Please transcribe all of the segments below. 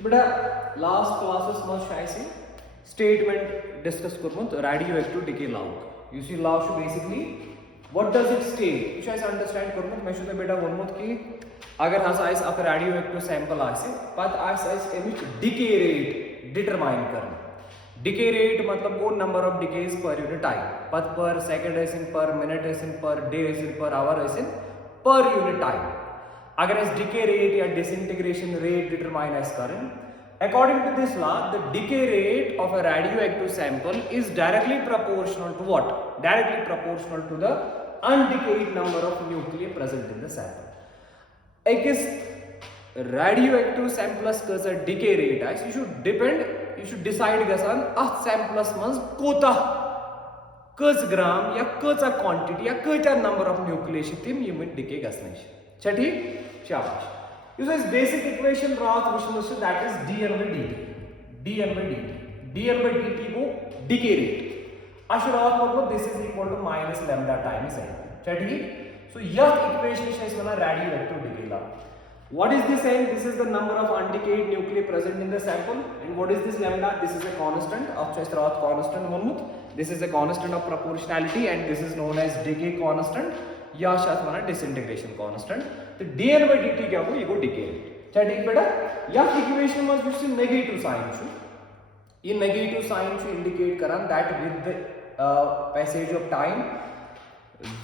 बेटा last classes मज statement discuss कर्मुत radioactive decay law you see law basically what does it state यह understand कर्मुत मे तुम बेटा वोनमुत कि अगर हसा अख रेडियोएक्टिव सैंपल अमिच डिके रेट डिटरमाइन कर डिके रेट मतलब गो number of decays per unit time पत पर सेकंड पर minute per day per hour पर यूनिट टाइम अगर डिके रेट या डिसइंटीग्रेशन रेट डिटरमाइन करें according to this law the decay rate of a radioactive sample is directly proportional to what directly proportional to the undecayed number of nuclei present in the sample ekis radioactive samples ka decay rate you should decide gasan at samples mans kota kaz gram ya kaza quantity ya kaza number of nuclei tim yim decay gasne cha theek shabash use this basic equation raat vishnu that is dn by dt dn by dt dn by dt go decay rate ashrat मतलब this is equal to minus lambda times n cha theek so यह equation is bana radioactive decay law what is this n this is the number of undecayed nuclei present in the sample and what is this lambda this is a constant of ashrat constant manut this is a constant of proportionality and this is known as decay constant या शायद माना disintegration constant तो dn by dt क्या हो ये को decay क्या ठीक बेटा या इक्वेशन में जो नेगेटिव साइन छु ये नेगेटिव साइन छु इंडिकेट करन that with the passage of time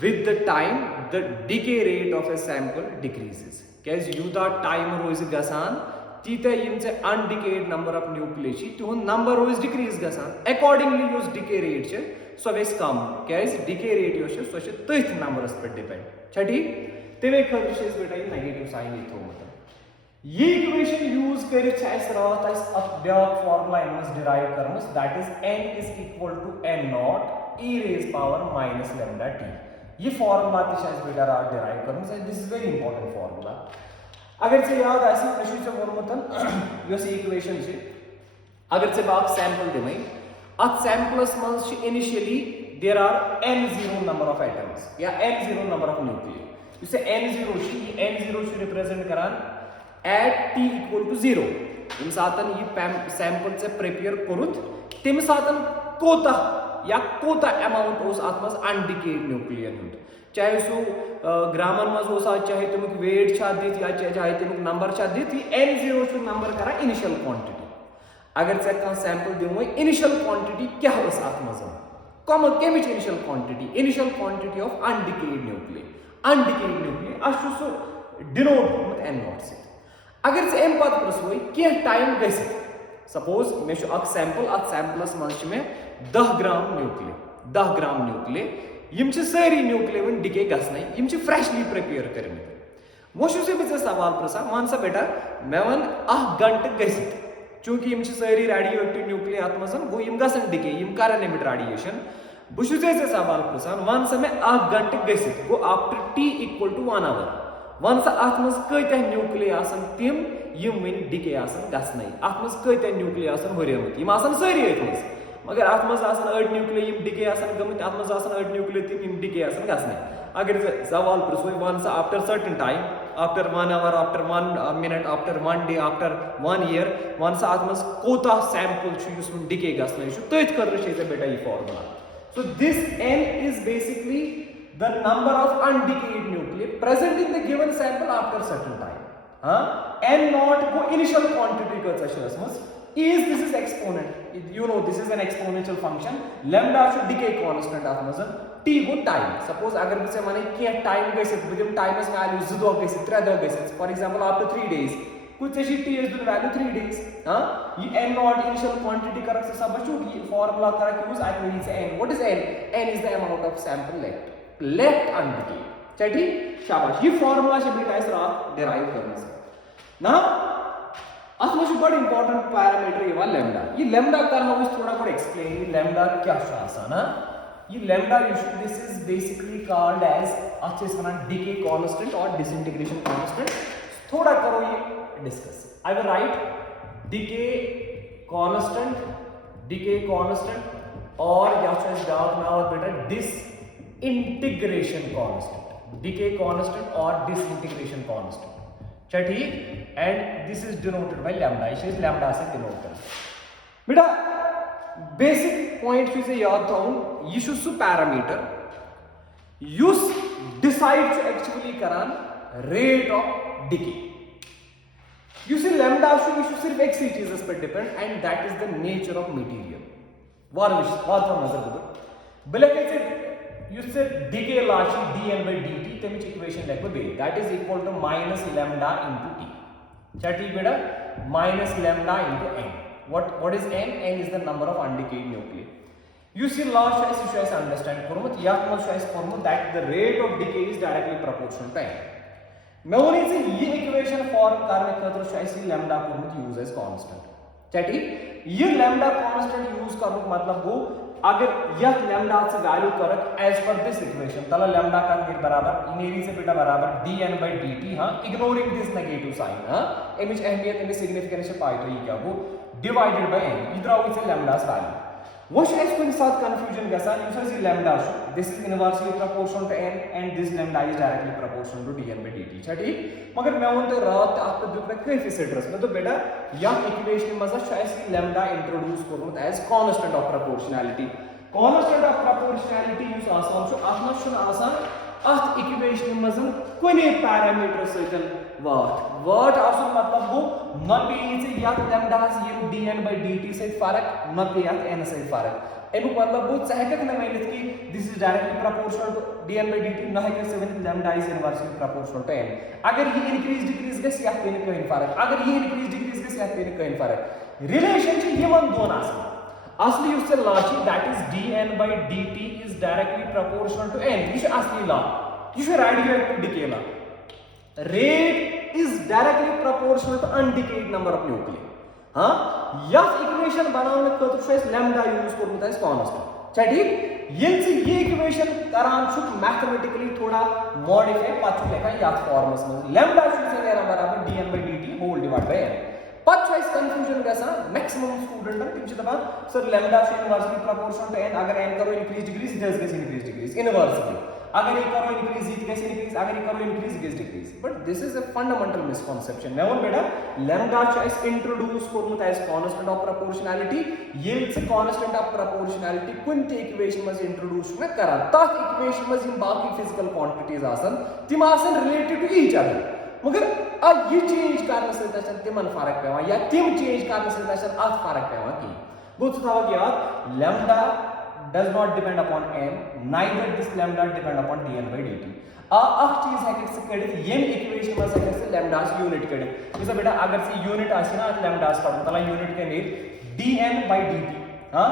with the time the decay rate of a sample decreases कैज यूता टाइम रोज गसान तीता यम से अनडिकेड नंबर ऑफ न्यूक्लियस छि तो नंबर रोज डिक्रीज गसान अकॉर्डिंगली योस डिके रेट छ सो वेस कम कैज डिके रेट योस सो छ तथ नंबरस पे डिपेंड छ ठीक तवे खतर छ बेटा ये नेगेटिव साइन ये थोमत ये इक्वेशन यूज कर छ अस रात अस अ ब्याक फार्मूला इनस डिराइव करमस that is n is equal to n naught e raised power minus lambda t ये फार्मूला ति छ बेटा रात डिराइव करमस and this is very important formula अगर से याद आसी कशु से वोनमुतन योस इक्वेशन छ अगर से बात सैंपल दिमय at samples मज initially there are n0 number of atoms या n0 number of nuclei जिसे n0 ये n0 रिप्रेजेंट करान at t equal to 0 इन सातन ये सैंपल से प्रिपेयर करुत तिम सातन कोता या कोता अमाउंट ओस आत्मस अनडिकेड न्यूक्लियन चाहे सो ग्रामर मज ओसा चाहे तुम वेट छा दित या चाहे तुम नंबर छा दित n0 नंबर करा इनिशियल क्वांटिटी अगर से का सैंपल दिमो इनिशियल क्वांटिटी क्या होस आत्मज कम केमिच initial quantity of undecayed nucleus अशु सो डिनोट मत n नॉट से अगर से एम पद प्रसोय के टाइम गस सपोज मे छु अक सैंपल अत सैंपलस मज में 10 ग्राम न्यूक्लिय यम छ सारी न्यूक्लिय वन डिके गसनै यम छ फ्रेशली प्रिपेयर करमित वो छु से बिच सवाल प्रसा मान सा बेटा मे वन 1 घंटे गसित चूंकि यम छ सारी रेडियोएक्टिव न्यूक्लिय अत मजन गो यम गसन डिके यम करन एमिट रेडिएशन बुछु से सवाल प्रसान वन सा मे 1 घंटे गसित गो after t equal to 1 hour वन सा अत मज कयता न्यूक्लिय आसन तिम यम वन डिके आसन गसनै अत मज कयता न्यूक्लिय आसन होरेमत यम आसन सारी अत मज मगर अत मज आसन अड न्यूक्लिय यम डिके आसन गमत अत मज आसन अड न्यूक्लिय तिम यम डिके आसन गसनै अगर सवाल प्रसोय वन सा after certain time after 1 hour after 1 minute after 1 day after 1 year one सा अत मज कोता सैंपल छु युस वन डिके गसनै छु तथ खतर छ बेटा ये formula so this n is basically the number of undecayed nuclei present in the given sample after certain time n naught को initial quantity का चशरसमस is this is exponent you know this is an exponential function lambda should decay constant of मजन t वो time suppose अगर बिसे माने के time गसित बिदम टाइमस वैल्यू 2 गसित 3 गसित for example after 3 days कुछ ऐसी t is the value 3 days ये n naught initial quantity का रख सब बच्चों की फार्मूला का use I will say n what is n is the amount of sample left undecayed चल ठीक शाबाश ये फार्मूला से बेटा इस रात डिराइव करने से ना अतमश बड़ इंपॉर्टेंट पैरामीटर ये वाला लैम्डा ये लैम्डा करना उस थोड़ा बड़ा एक्सप्लेन ये लैम्डा क्या शासा ना ये lambda usually this is basically called as अच्छे से ना डिके कांस्टेंट और डिसइंटीग्रेशन कांस्टेंट थोड़ा करो ये discuss I will write decay constant और या फिर डाउट नाउ बेटा डिसइंटीग्रेशन कांस्टेंट डिके कांस्टेंट और डिसइंटीग्रेशन कांस्टेंट क्या ठीक, and this is denoted by lambda, ये लैम्डा से डिनोट कर बेटा बेसिक पॉइंट से याद थोन यह सु पैरामीटर युस डिसाइड एक्चुअली करान rate of decay use lambda सिर्फ एक चीज पे depend and that is the nature of material वार नजर गुजर बिल्कुल decay law dn by dt तमिच इक्वेशन लिख बे that is equal to minus lambda into t क्या ठीक बेटा minus lambda into n what is n is the number of undecayed nuclei you see law shows understand kormut ya shows kormut that the rate of decay is directly proportional to n मैं वोनी से ये equation form करने खातिर shows lambda kormut यूज as constant क्या ठीक ये lambda constant use करने का मतलब वो अगर यह लैम्डा से वैल्यू करक एज पर दिस इक्वेशन तला लैम्डा का बराबर इनेरी से बेटा बराबर dn by dt हां इग्नोरिंग दिस नेगेटिव साइन हां एमिच अहमियत एमिच सिग्निफिकेंस से पाई तो ये क्या वो डिवाइडेड बाय n इधर आओ इसे लैम्डास वैल्यू वो शायद कोई साथ कंफ्यूजन गसान यूजर जी lambda this is inversely proportional to n and this lambda is directly proportional to dn by dt अच्छा ठीक मगर मैं उन तो रात आप तो दुख में कोएफिशिएंट में तो बेटा या इक्वेशन में शायद लैम्डा इंट्रोड्यूस करमत as constant of proportionality constant of proportionality यूज आसान छु आत्मा छु आसान अथ इक्वेशन में कोने पैरामीटर सतन वाट आसन मतलब वो न पे से या लैम्डा ये dn by dt से फर्क न पे या n से फर्क एनु मतलब वो सहकक न मेलित कि this is directly proportional to dn by dt न है कि 7 lambda is inversely proportional to n अगर ये इंक्रीज डिक्रीज गस या पे कोई फर्क अगर ये इंक्रीज डिक्रीज गस या पे कोई फर्क रिलेशन छ यमन दोन आसन असली उससे लॉ छी that is dn by dt is directly proportional to n ये असली लॉ ये radioactive decay law rate is directly proportional to undecayed number of nuclei हां यह इक्वेशन बनाने खातिर छ लैम्डा यूज करमत है कांस्टेंट अच्छा ठीक ये से ये इक्वेशन करान छु मैथमेटिकली थोड़ा मॉडिफाई पछ लेखा या फॉर्मस में लैम्डा से लेना बराबर dn by dt whole divide by n पछ छ कंफ्यूजन गसा मैक्सिमम स्टूडेंट तिम छ दबा sir lambda inversely proportional to n अगर n करो increase decrease just guess increase decrease inversely अगर ये करो इंक्रीज इट कैसे इंक्रीज अगर ये करो इंक्रीज इट कैसे decrease but this is a fundamental misconception मैं बोल बेटा लैम्डा चॉइस इंट्रोड्यूस करमत एज कांस्टेंट ऑफ प्रोपोर्शनैलिटी ये से कांस्टेंट ऑफ प्रोपोर्शनैलिटी कुनते इक्वेशन में इंट्रोड्यूस न करा तथ इक्वेशन में बाकी फिजिकल क्वांटिटीज आसन तिम आसन रिलेटेड टू ईच अदर मगर आ ये चेंज करने से तसन तिमन फर्क पेवा या तिम चेंज करने से तसन आ फर्क पेवा की बुझ थाव याद lambda does not depend upon n neither this lambda depend upon dn by dt अख चीज है कि से कड़ित येम इक्वेशन में से लैम्डा यूनिट कड़ित जैसे बेटा अगर से यूनिट आसी ना लैम्डा कड़ो तला यूनिट के ने dn by dt हां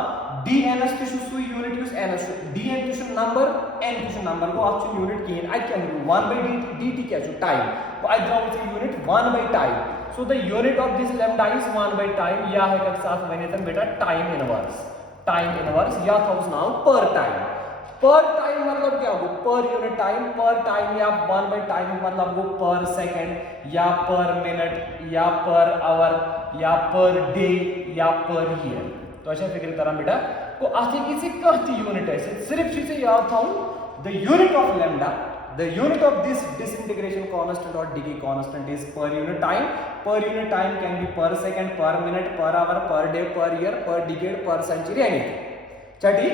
dn तो सु यूनिट यूज n dn तो नंबर n तो नंबर को अख यूनिट की आई कैन 1 by dt क्या छु टाइम तो I draw with unit 1 by time so the unit of this lambda is 1 by time या है का साथ बने तन बेटा टाइम इनवर्स या था उस नाम पर टाइम मतलब क्या हो पर यूनिट टाइम या 1 by टाइम मतलब वो पर सेकंड या पर मिनट या पर आवर या पर डे या पर ईयर तो अच्छा फिक्र तरह बेटा को आथे किसी कहती यूनिट है सिर्फ चीजें याद था the unit of lambda the unit of this disintegration constant or decay constant is per unit time can be per second per minute per hour per day per year per decade per century anything चटी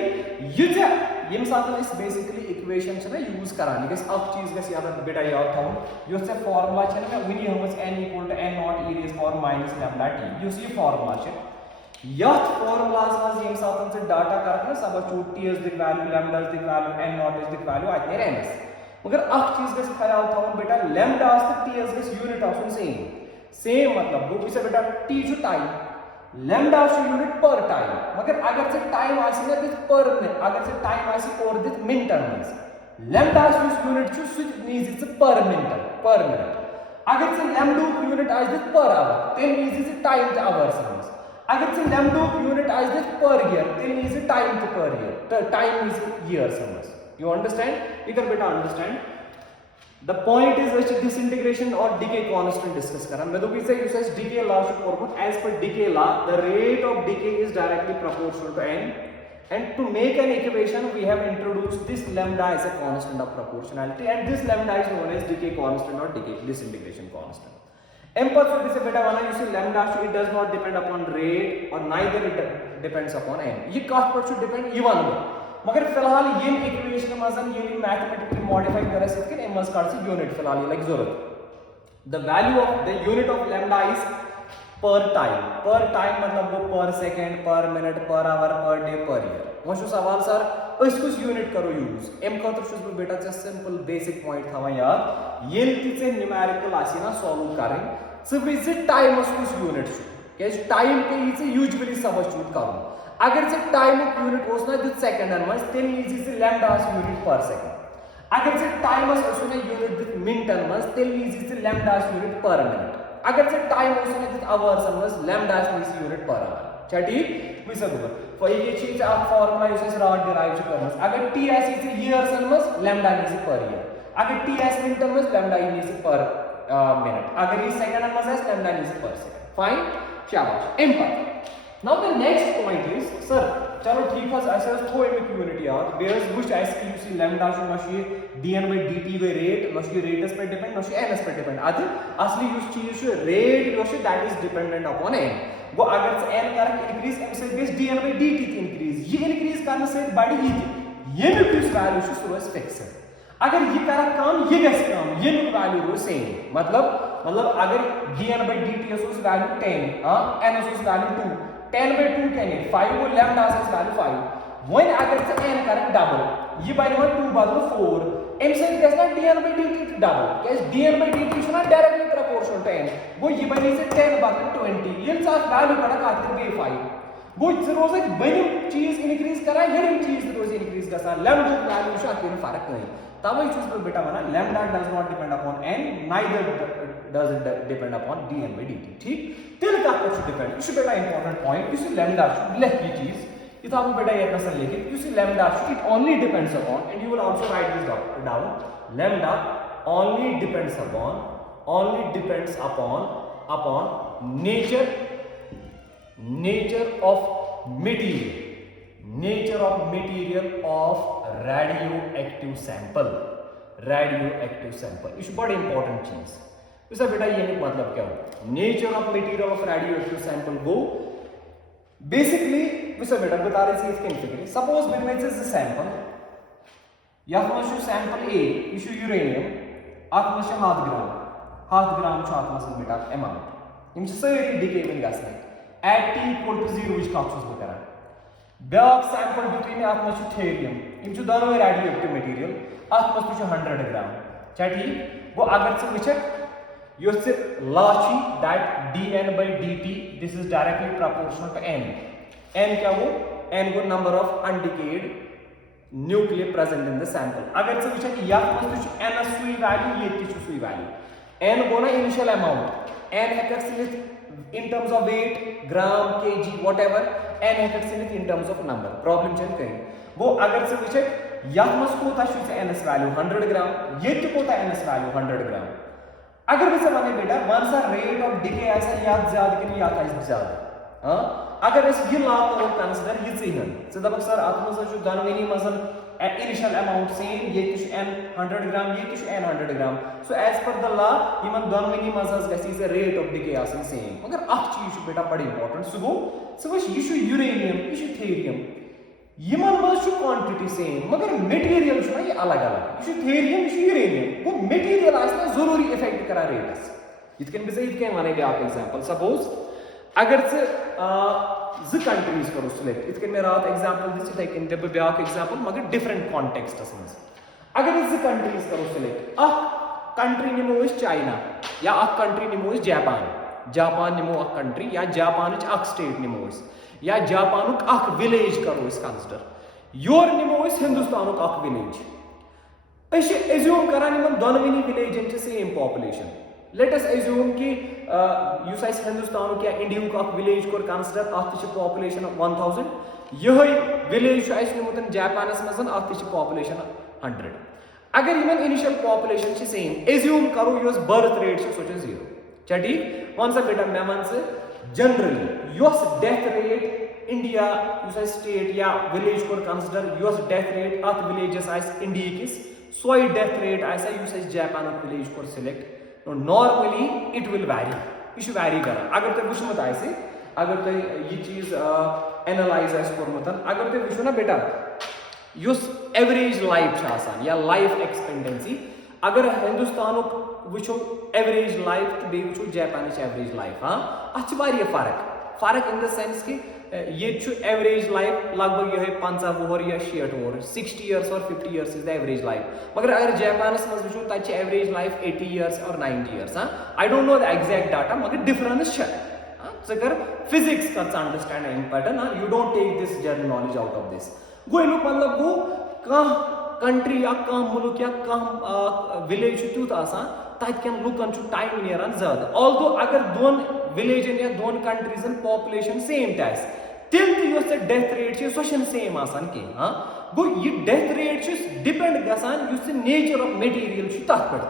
ये यम साथ इस basically equation छ ना use करानी गस अब चीज गस याद बेटा याद था यो से फार्मूला छ ना विनी हमस n = n naught e raised power minus lambda t यो से फार्मूला छ यह फार्मूलास में यम साथ से डाटा करना सब t is the value lambda is the value n naught is the value आते रहने मगर अख चीज गस ख्याल था बेटा लैम्डा से T S guess unit of same मतलब वो किसे बेटा टी जो टाइम लैम्डा से यूनिट पर टाइम मगर अगर से टाइम आसी ना दिस पर मिनट अगर से टाइम आसी और दिस मिनट में लैम्डा से यूनिट छु switch its is per minute अगर से lambda unit as this per hour then its is time to hours अगर से lambda unit as this per year then its time to per year time is year समझ You understand? You can better understand. The point is which disintegration or decay constant discuss करा मैं तो किसे uses decay law should form as per decay law the rate of decay is directly proportional to n and to make an equation we have introduced this lambda as a constant of proportionality and this lambda is known as decay constant or decay disintegration constant एम पर बेटा वन यह lambda it does not depend upon rate और neither it depends upon n यह कत पे depend यह वन मगर फिलहाल ये इक्वेशन मजन ये मैथमेटिकली मॉडिफाई कर यूनिट फिलहाल ये लगे जरूरत the value of the unit of lambda is पर टाइम मतलब वो पर सेकंड पर minute per hour per day per year वो सवाल सर कुछ यूनिट करो यूज अम खुद बेटा सिंपल बेसिक पॉइंट थवा याद ये न्यूमेरिकल ना सॉल्व करें टाइम कुछ यूनिट क्या टाइम पे यूजुअली सबस्टिट्यूट कर अगर टाइम यूनिट ना दित सेकंडन मज तेल लैम्डा यूनिट पर सेकंड अगर टाइम यूनिट दित मिनटन मज तेल लैम्डा यूनिट पर मिनट अगर टाइम दित अवर्सन मज लैम्डा यूनिट पर आवर क्या ठीक वह सो ये फॉर्मुला रात डिराइव कर अगर टी ईयर्सन मज लैम्डा पर ईयर अगर टी मिनटन मज लैम्डा पर मिनट अगर ये सेकंडन मज लैम्डा पर सेकंड फाइन शाबाश एम पर Now the next point is, sir, चलो ठीक है ऐसे थो एमिक यूनिट याद बेस बुश ऐसे कि यूसी लैम्डा शो नशी dn by dt गई रेट नशी रेटस पे डिपेंड नशी ns पे डिपेंड आदि असली यूज चीज शो रेट नशी that is dependent upon n वो अगर से n करक इंक्रीज एम से base dn by dt increase ये इंक्रीज करने से बड़ी ये भी कुछ वैल्यू शो सो फिक्स्ड अगर ये करक काम ये गस काम ये वैल्यू रो सेम मतलब अगर dn by dt उस वैल्यू 10 हां n उस वैल्यू 2 10 by 2 can it 5 वो lambda is value 5 when अगर से n करें डबल ये बाय नंबर 2 बदलो 4 m से कैसा dn by dt डबल कैस dn by dt is not directly proportional to n वो ये बाय से 10 बदलो 20 ये साथ वैल्यू करा खातिर बे 5 वो रोज एक बड़ी चीज इंक्रीज करा ये चीज रोज इंक्रीज करता लैम्डा वैल्यू से आखिर फर्क नहीं तब ये चीज पे बेटा बना lambda does not depend upon n neither does it depend upon dn by dt ठीक तेल का कुछ डिपेंड इस बेटा इंपॉर्टेंट पॉइंट इस लैम्डा लेफ्ट की चीज ये तो आपको बेटा ये प्रश्न लेकिन इस lambda it only depends upon and you will also right this down lambda only depends upon nature of material of radioactive sample इस बड़ी इंपॉर्टेंट चीज इसका बेटा ये मतलब क्या हो nature of material of radioactive sample गो बेसिकली विसा बेटा बता रहे थे इसके फिगर सपोज बिट में इज सैंपल या तो सैंपल ए इशू यूरेनियम आत्म 100 ग्राम छ आत्म बेटा अमाउंट इन सारी डिके में गसने at t equal to 0 which कप छुस बकरा ब्याक सैंपल बिटवीन आत्म थेरियम इन छु दोनों रेडियोएक्टिव मटेरियल आत्म 100 ग्राम क्या ठीक वो अगर से विचक यो से लाची that dn by dt this is directly proportional to n क्या वो n को number of undecayed nuclear present in the sample अगर से विचक या तो n सुई वैल्यू ये ती सुई वैल्यू n को ना initial amount n x in terms of weight gram kg whatever n x in terms of number problem check करें वो अगर से विचक या मस कोता शुस ns वैल्यू 100 ग्राम ये तो कोता ns वैल्यू 100 ग्राम अगर वैसे माने बेटा वन सा रेट ऑफ डिके ऐसा याद ज्यादा कि याद है ज्यादा हां अगर इस ये ला करो कंसीडर ये सही है सो दबक सर आत्म से जो दानवेनी मसल इनिशियल अमाउंट सेम ये किश n 100 ग्राम ये किश n 100 gram so as per the law यमन दानवेनी मसल्स गसी से रेट ऑफ डिके आसन सेम मगर अख चीज बेटा बड़ी इंपॉर्टेंट सो ये यूरेनियम ये थेरियम यमन मज क्वांटिटी सेम मगर मटेरियल ये अलग अलग ये थेरियम ये यूरेनियम वो मटेरियल आसना जरूरी इफेक्ट करा रेटस इतकन बिजे इतकन माने बे आप एग्जांपल सपोज अगर से ज कंट्रीज करो सिलेक्ट इतकन में रात एग्जांपल दिस इतकन दे बे आप एग्जांपल मगर डिफरेंट कॉन्टेक्स्ट मज अगर ज कंट्रीज करो सिलेक्ट अ कंट्री निमो इस चाइना या अ कंट्री निमो इस जापान निमो अ कंट्री या जापान इच अ स्टेट निमो इस या जापानुक अख विलेज करो इस कंसिडर योर निमो इस हिंदुस्तानुक अख विलेज ऐसे एज्यूम करान यमन दोनवेनी विलेजन च same population let us assume कि युस इस हिंदुस्तानुक या इंडियाक अख विलेज कोर कंसिडर अथ च पॉपुलेशन 1000 यही विलेज च इस निमतन जापानस मजन अथ च पॉपुलेशन 100 अगर यमन इनिशियल पॉपुलेशन च सेम एज्यूम करो योस बर्थ रेट च सो च 0 क्या ठीक वन सा बेटा मैं मन से जनरली योस डेथ रेट इंडिया युस स्टेट या विलेज कोर कंसिडर योस डेथ रेट अथ विलेजेस आइस इंडिया किस सोई डेथ रेट आइस युस जापान विलेज कोर select normally it will vary. You should vary करा. अगर तो कुछ मत आए अगर तो ये चीज एनालाइज आस कोरमतन अगर तो वुचो ना बेटा युस एवरेज लाइफ आसान या लाइफ एक्सपेक्टेंसी अगर हिंदुस्तान वुचो एवरेज लाइफ तो बे वुचो जापान एवरेज लाइफ हाँ अच्छ वारिया फर्क इन द सेंस कि ये एवरेज लाइफ लगभग ये 50 वोहर या 60 वोहर 60 years और 50 years is the average life मगर अगर जापान मज वो तक एवरेज लाइफ 80 years और 90 years हाँ I don't know the exact data मगर डिफरेंस कर फिजिक्स का अंडरस्टैंड इम्पोर्टेंट हाँ you don't take this general knowledge out of this go अमुक मतलब गो कह कंट्री या कह मुल्क या कह विलेज तुत तक लुकन टाइम नेरान ज्यादा ऑल्दो अगर दोन विलेजन या दोन कंट्रीजन पॉपुलेशन सेम तस तिल डेथ रेट सो सेम कह हाँ गो ये डेथ रेट डिपेंड गसान नेचर ऑफ मटीरियल तथ पे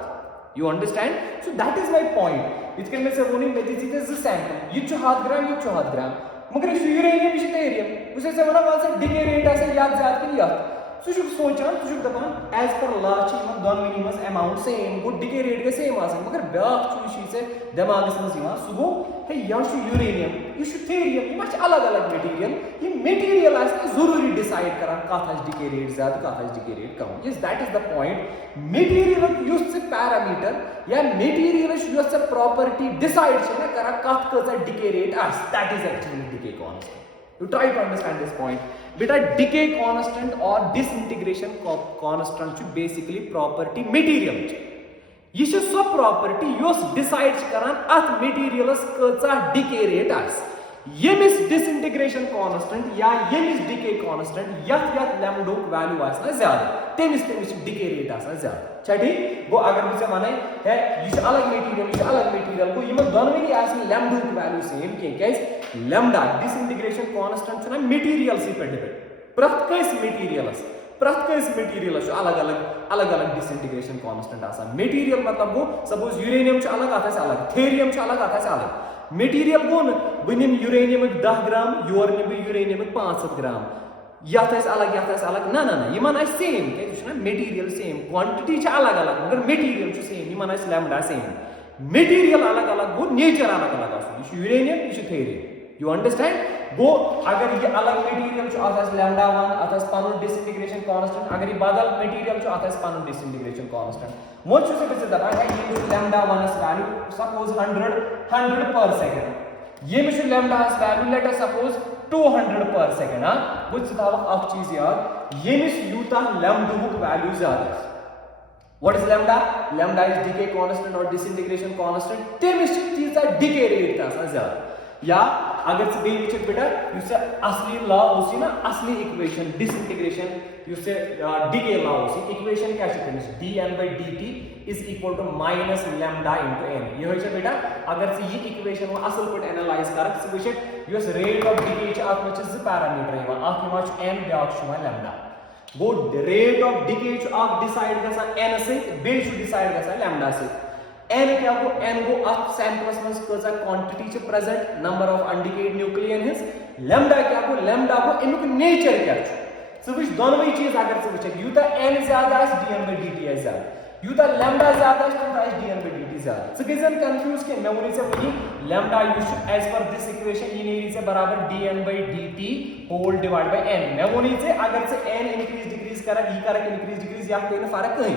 you understand so that is my point इत मे से वो मे दी सैंपल ये 100 ग्राम ये 100 ग्राम मगर यूरेनियम यह टेरियम बस वन डिके रेट ज्यादा कि सह सोचान सह दपान एज पर लॉ दोनवनी मज अमाउंट सेम गो डिके रेट गई सेम मगर ब्याक दिमागस मज सह गो हे यह यूरेनियम यह थेरियम यह अलग अलग मटीरियल यह मटीरियल जरूरी डिसाइड कर कत डिके रेट ज्यादा कत decay rate come yes that is the point material parameter या मटीरियल प्रॉपर्टी डिसाइड कर कत decay rate that is actually decay constant You try to understand this point. Beta decay constant or disintegration constant should basically property material. ये सो property योस decides करान अथ materials कचा decay rate आस. यमिस disintegration constant या यमिस decay constant यथ lambda value आस ना ज़्यादा. तेमिस decay rate आस ना ज़्यादा. छठी वो अगर मुझे माने है ये अलग मटेरियल को ये दोनों आस लैम्डा वैल्यू सेम क्या लैम्डा डिसइंटीग्रेशन कांस्टेंट ना मटेरियल से पे डिपेंड प्रत कस मटेरियल अलग अलग डिसइंटीग्रेशन कांस्टेंट आसान मटेरियल मतलब गो सपोज यूरेनियम अलग आता है अलग थेरियम अलग आता है अलग मटेरियल गो न बह निम यूरेनियम 10 ग्राम योर निम यूरेनियम 500 ग्राम यथ अलग ना यमन सेम क्या मटीरियल सेम क्वांटिटी अलग अलग मगर material same Yemen lambda same material अलग अलग गो नेचर अलग अलग यूरेनियम यह थेरियम यू अंडरस्टैंड गो अगर ये अलग मटीरियल लैम्डा 1 अत पन डिसइंटीग्रेशन कांस्टेंट अगर ये बदल मटीरियल अत पन डिसइंटीग्रेशन कांस्टेंट वो दपान lambda 1 value suppose 100 per second ये lambda value let us suppose 200 per second हाँ वो अख चीज याद यमिस यूता लैम्डुक वैल्यू ज्यादा what is lambda lambda is decay constant और डिसइंटीग्रेशन कांस्टेंट तेमिस तीजा डिके रेट ज्यादा या अगर से बे वुचित बेटा युसे असली लॉ होसी ना असली इक्वेशन डिसइंटीग्रेशन युसे डिके लॉ होसी इक्वेशन क्या है dn/dt is equal to minus lambda into n ये होय छे बेटा अगर से ये इक्वेशन वो असल पट एनालाइज कर से वुचित युस रेट ऑफ डिके छ आत मच ज पैरामीटर यवा आत मच n ब्याक छ lambda go rate of decay छ आत डिसाइड गसा n से बे छ डिसाइड गसा लैम्डा से n क्या गो n गो अथ सैंपल्स में कजा क्वांटिटी छ present number of undecayed nucleon हिस लैम्डा क्या गो एमुक नेचर क्या छ सो विच दोनों चीज अगर से विच यूता n ज्यादा है dn/dt है ज्यादा यूता लैम्डा ज्यादा है तो dn/dt ज्यादा सो किजन कंफ्यूज के मैं बोली से वही lambda use as per this equation ये नहीं से बराबर dn/dt whole divide by n मैं बोली से अगर से n इंक्रीज डिक्रीज करा ई करा इंक्रीज या कोई फर्क नहीं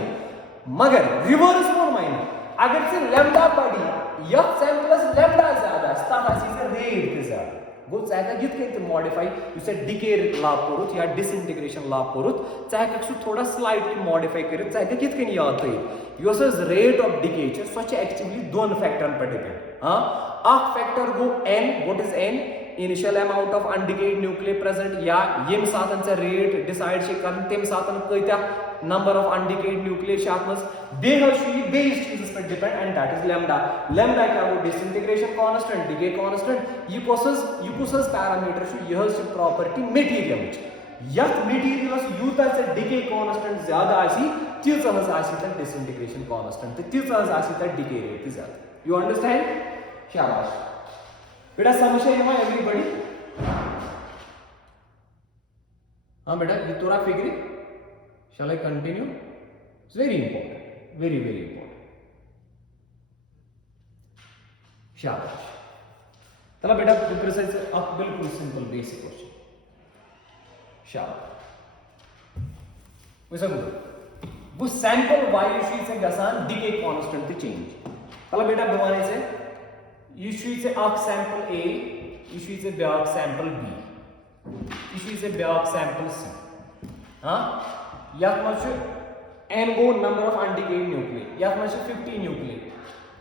मगर रिवर्स मोर माइनस अगर से लैम्डा बढ़ी या सैंपल्स लैम्डा ज्यादा तथा से रेट ज्यादा गो चाहे यित कन मॉडिफाई युसे डिके लॉ कोरुत या डिसइंटीग्रेशन लॉ कोरुत चाहे सु थोड़ा स्लाइटली मॉडिफाई करित चाहे कित कन याद थी योस रेट ऑफ डिके छ सो छ एक्चुअली दोन फैक्टरन पर डिपेंड हां अख फैक्टर गो n what is n initial amount of undecayed nuclear present या यम साथन से रेट डिसाइड छ करन तेम साथन कत्या नंबर ऑफ अनडिकेड न्यूक्लियर शातमस बेस चीज़ पर depend and that is lambda क्या वो डिसइंटीग्रेशन कांस्टेंट डिके कांस्टेंट ये कोसस पैरामीटर यह प्रॉपर्टी मटेरियल यथ मटेरियलस यूता से डिके कांस्टेंट ज्यादा आसी तीस आसी तक डिसइंटीग्रेशन कांस्टेंट तो तीस आसी तक डिके रेट ज्यादा यू अंडरस्टैंड शाबाश बेटा समझे एवरीबॉडी हाँ बेटा ये तोरा फिक्री shall I continue? It's very important, very important. शाबाश चला बेटा प्रिसाइज अब बिल्कुल सिंपल बेसिक क्वेश्चन शाबाश वैसा गुड वो सैंपल वायु से गसान डिके कांस्टेंट ते चेंज चला बेटा बवाने से यह से अख सैंपल ए यह से ब्याक सैंपल बी यह से ब्याक सैंपल सी हाँ यथ मज n गो नंबर ऑफ अनडिकेड न्यूक्लियर यथ मज 50 न्यूक्लियर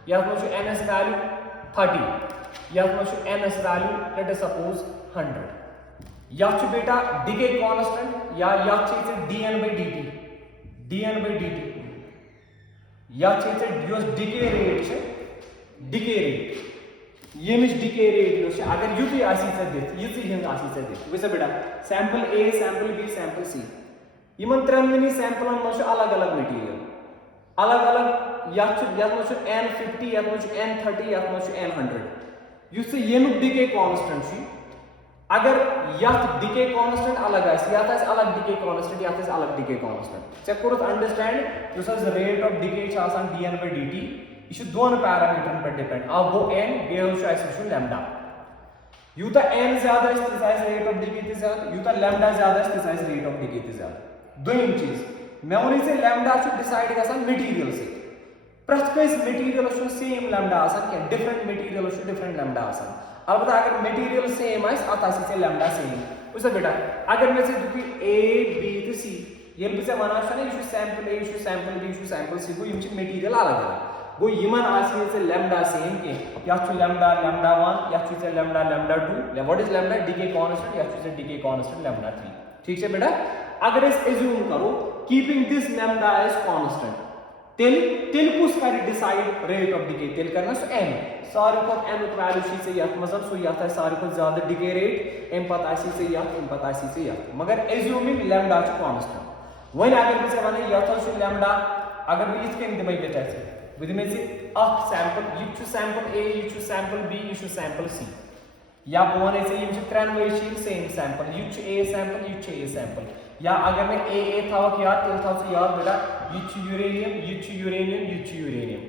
यथ मज ns वैल्यू 30 यथ मज ns value let us suppose 100 यथ बेटा डिके कांस्टेंट या यथ से dn/dt यथ से डिके रेट डिके रेट यमिश डिके रेट अगर युत आसी दित यिच हिंद आसी दित वैसे बेटा sample A sample B sample C यमन त्रेनवनी सैंपलन मज अलग अलग मटीरियल अलग अलग यथ मज n50 यथ मज n30 यथ मज n100 युस यमुक डिके कांस्टेंट अगर यथ डिके कांस्टेंट अलग यथ अलग डिके कांस्टेंट यथ अलग डिके कांस्टेंट चे कोरुत अंडरस्टैंड युस रेट ऑफ डिके dn/dt यह दोन पैरामीटर पे डिपेंड अब गो n बेहू लैम्डा यूता n ज्यादा रेट ऑफ डिके ते ज्यादा यूता लैम्डा ज्यादा रेट ऑफ डिके ते ज्यादा दोम चीज मे वन से लैम्डा डिसाइड गसान मटीरियल से प्रथ कस material same lambda different material different lambda अलबत्ता अगर मटीरियल सेम अत लैम्डा सेम वैसे बेटा अगर मे ए बी तो सी ये बे वन यह सैंपल ए यह सैंपल बी यह सैंपल सी गो मटीरियल अलग अलग गो यमन लैम्डा सेम कह लैम्डा लैम्डा 1 यह lambda lambda 2 what is lambda decay constant यह डिके कांस्टेंट लैम्डा 3 ठीक है बेटा अगर एज्यूम करो keeping this lambda as constant तेल कुस कर डिसाइड रेट ऑफ डिके तेल करना सो n सारी को n वैल्यू से यथ मजन सो यथ सारी को ज्यादा डिके रेट एम पत से यथ एम पत से यथ मगर एज्यूमिंग लैम्डा कांस्टेंट वन अगर बे वन यथ लैम्डा अगर बे इथ कन दिमे पे बह दिमे अख सैंपल यह सैंपल ए यह सैंपल बी यह सैंपल सी या बह वन त्रेनवे सेम सैंपल यह ए सैंपल यह ए सैंपल या अगर मैं ए थवक याद तेल थव याद बेटा यह यूरेनियम यह यूरेनियम यह यूरेनियम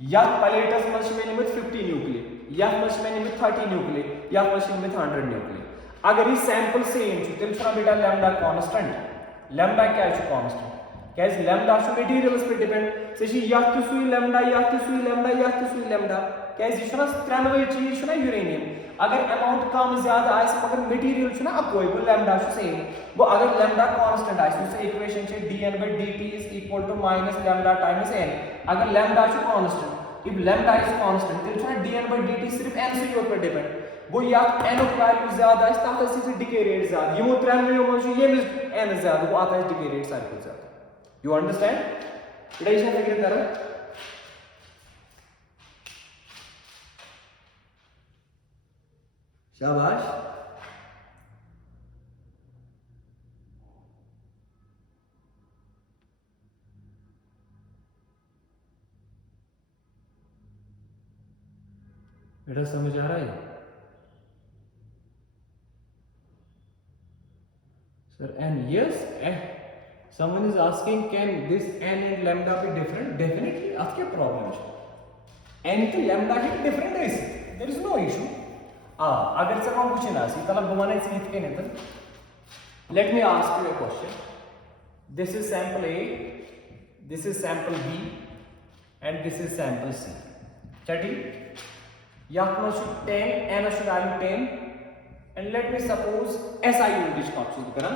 या प्लेटस मज 50 न्यूक्लियर यथ मज 30 न्यूक्लियर यथ मज 100 न्यूक्लियर अगर यह सैंपल सेम तेल बेटा लैम्डा कांस्टेंट लैम्डा क्या कांस्टेंट क्या लैम्डा मटीरियल्स पे डिपेंड से यथ सुई लैम्डा यथ सुई लैम्डा यथ सुई लैम्डा क्या त्रेनवे चीज यूरेनियम अगर अमाउंट कम ज्यादा मगर मटीरियल अकोई गो लैम्डा सेम गो अगर lambda constant equation dn/dt is equal to minus lambda times n अगर lambda constant if lambda is constant तेल dn/dt सिर्फ n से पे डिपेंड गो या n वैल्यू ज्यादा तथ डिके रेट ज्यादा यमो त्रेनवे मज n ज्यादा गो अत डिके रेट सारी ज्यादा यू अंडरस्टैंड इटा यह कर शाबाश बेटा समझ आ रहा है सर एन yes someone is asking can this n and lambda be different definitely ask क्या प्रॉब्लम है n तो lambda ही डिफरेंट है there is no issue अगर से हम पूछे ना सी तलब घुमाने से लिख के नहीं तो let me ask you a question this is sample a this is sample b and this is sample c चटी यात में 10 n should value 10 and let me suppose SI unit का चूज करा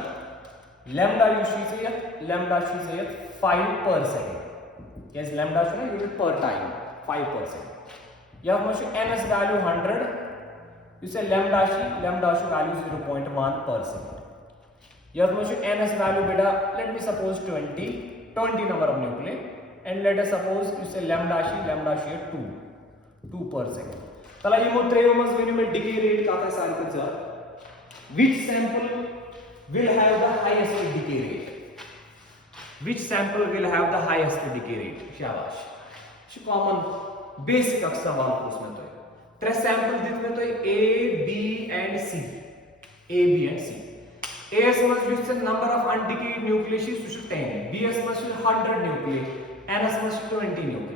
lambda से 5 per second yes lambda unit per time 5 per second यात में ns value 100 you say lambda value 0.1 per second यात में ns value beta let me suppose 20 number of nuclei and let us suppose you say lambda 2 per second तला ये त्रेयो मज में decay rate का सारी कुछ which sample will have the highest decay rate which sample will have the highest decay rate शाबाश common basic सवाल उसमें तो त्रे सैंपल दित में तो A B and C A मज number of undecayed nucleus 10 B मज 100 न्यूक्लियर N मज 20 न्यूक्लियर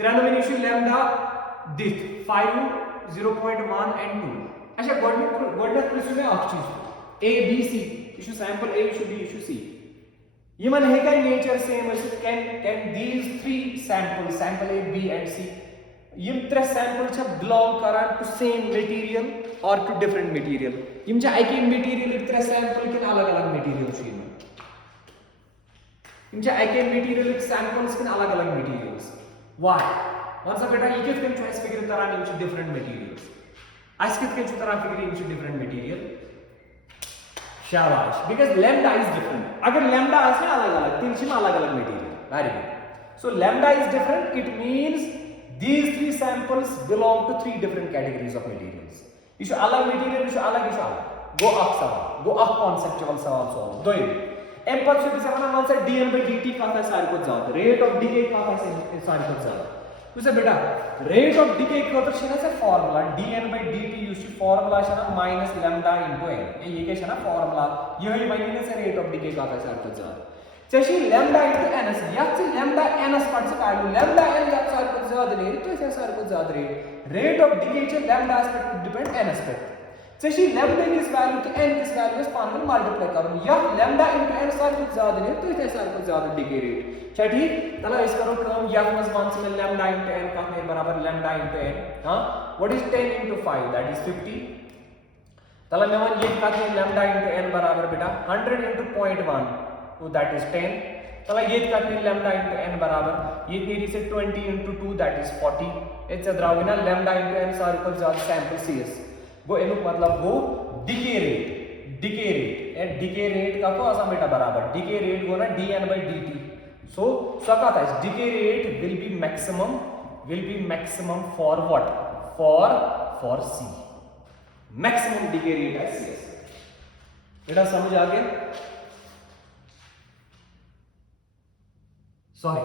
त्रेनवे नीचे लैम्डा दिथ 5 0.1 and 2 अच्छा गोल्डन प्रिंसिपल में एक चीज A B C issue sample A issue B issue C ये मन है क्या nature same can these three samples sample A B and C यम त्रे सैंपल छ बिलोंग करान टू सेम मटेरियल और टू डिफरेंट मटेरियल यम छ एके मटेरियल त्रे सैंपल किन अलग अलग मटेरियल छ यम छ एके मटेरियल सैंपल्स किन अलग अलग मटेरियल्स व्हाई वन सा बेटा ये कित कन छ फिगर तरह यम छ डिफरेंट मटेरियल्स आज कित कन छ तरह फिगर यम छ डिफरेंट मटेरियल शाबाश बिकॉज़ लैम्डा इज डिफरेंट अगर लैम्डा आसे अलग अलग तीन छ अलग अलग material very good so lambda is different it means these three samples belong to three different categories of materials issue अलग मटेरियल इशु अलग गो अख सवाल गो अख कॉन्सेप्चुअल सवाल सॉल्व दोय एम पर से सवाल वन से dn/dt का था सारे को ज्यादा रेट ऑफ डीके का था सारे को ज्यादा उसे बेटा रेट ऑफ डीके को तो छना से फार्मूला dn/dt यूज टू फार्मूला छना माइनस लैम्डा इनटू n ये के छना फार्मूला यही वही से रेट ऑफ डीके का था सारे को ज्यादा चशी लैम्डा इनटू ns याचे लैम्डा ns पर से काढलो लैम्डा n या सारे को ज्यादा रे तो इसे सारे को ज्यादा रेट ऑफ डीके चे लैम्डा पर डिपेंड ns पर चशी लैम्डा किस वैल्यू तो n किस वैल्यू से पान में मल्टीप्लाई करो या लैम्डा इनटू n सारे को ज्यादा रे तो इसे सारे को ज्यादा डीके रेट अच्छा ठीक तला इस करो टर्म या मस वन से लैम्डा इनटू n का में बराबर लैम्डा इनटू n हां what is 10 into 5 that is 50 तला में वन ये का में लैम्डा इनटू n बराबर बेटा 100 इनटू 0.1 तो दैट इज 10 चला ये का लैम्डा इनटू n बराबर ये तेरी से 20 इनटू 2 दैट इज 40 इट्स द्राविना लैम्डा इनटू n सारे को ज्यादा सैंपल cs वो एनु मतलब वो decay rate and decay rate का तो आसा बेटा बराबर डीके रेट वो ना dn/dt सो सका था decay rate will be maximum for what for c maximum decay rate है cs बेटा समझ आ गया sorry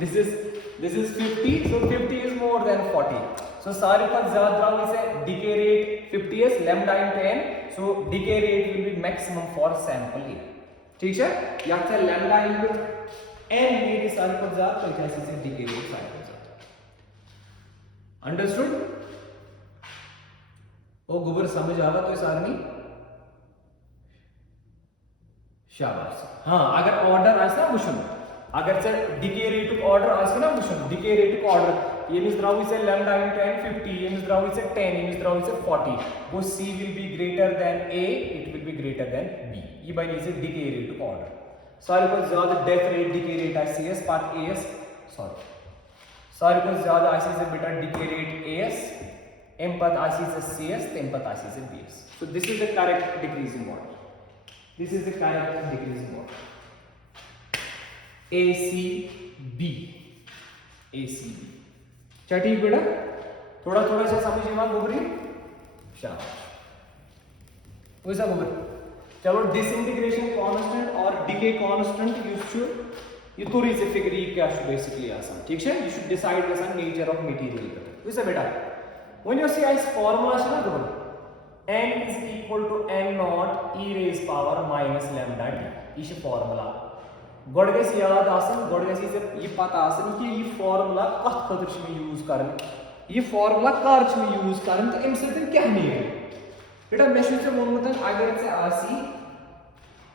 this is 50 so 50 is more than 40 so सारे पर ज्यादा राउंड इसे decay rate 50 is lambda into n so decay rate will be maximum for sample A ठीक है या फिर lambda into n मेरी सारे पर ज्यादा तो जैसे से decay rate सारे पर ज्यादा understood ओ गुबर समझ आ रहा तो इस आदमी शाबाश हां अगर ऑर्डर आसे ना वुशन अगर से डीके रेट ऑर्डर आसे ना वुशन डीके रेट ऑर्डर ये मींस द्राउ इसे लैम्डा इनटू n 50 ये मींस द्राउ इसे 10 ये मींस द्राउ इसे 40 वो c will be greater than a it will be greater than b ये बाय इसे डीके रेट ऑर्डर सारे को ज्यादा डेथ रेट डीके रेट है cs पार्ट as सॉरी सारे को ज्यादा आसे से बेटा decay rate as m part आसे से cs m पार्ट आसे से bs so this is the correct decreasing order This is the correct decreasing order. ACB. अच्छा ठीक बेटा थोड़ा सा समझिए बात गोबरी शाबाश वैसा गोबर चलो डिसइंटीग्रेशन कांस्टेंट और डीके कांस्टेंट यूज टू ये थोड़ी सी फिगर ये क्या बेसिकली आसान ठीक है you should decide the nature of material वैसा बेटा व्हेन यू सी इस फार्मूला से ना गोबर n is equal to n naught e raised power minus lambda t इस फार्मूला गोडगेस याद आसन गोडगेस ये पता आसन कि ये फार्मूला कत खतर छ में यूज करन ये फार्मूला कर छ में यूज करन तो एम से क्या नीर बेटा मैं से वोनमत अगर से आसी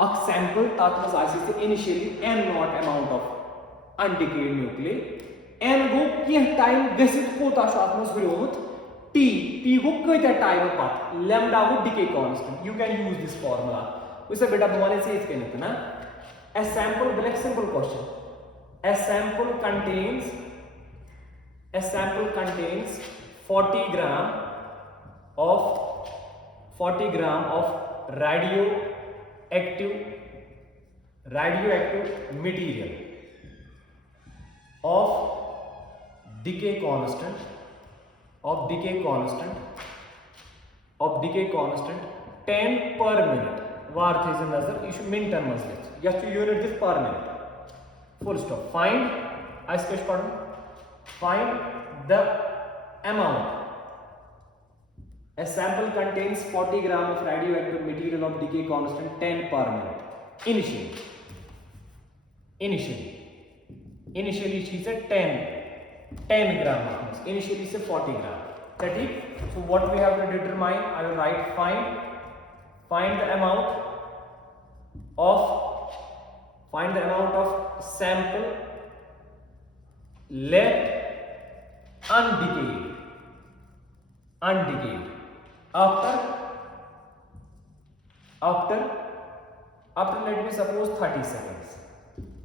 अक सैंपल तात मस आसी से initially n naught amount of undecayed nuclei n गो के टाइम गसित कोता शात मस हुयोत T go kya time part lambda go decay constant you can use this formula उसे बेटा बोलने से इसके नहीं ना a sample black simple question a sample contains 40 gram of radioactive material of decay constant 10 per minute वार थे जे नजर issue मिनटन मज लिख यह यूनिट दिस पर minute full stop find ice कश पढ़ find the amount a sample contains 40 gram of radioactive material of decay constant 10 per minute initially Initially she said 10 gram. Initially she said 40 gram. So what we have to determine, I will write find the amount of sample left undecayed after let me suppose 30 seconds.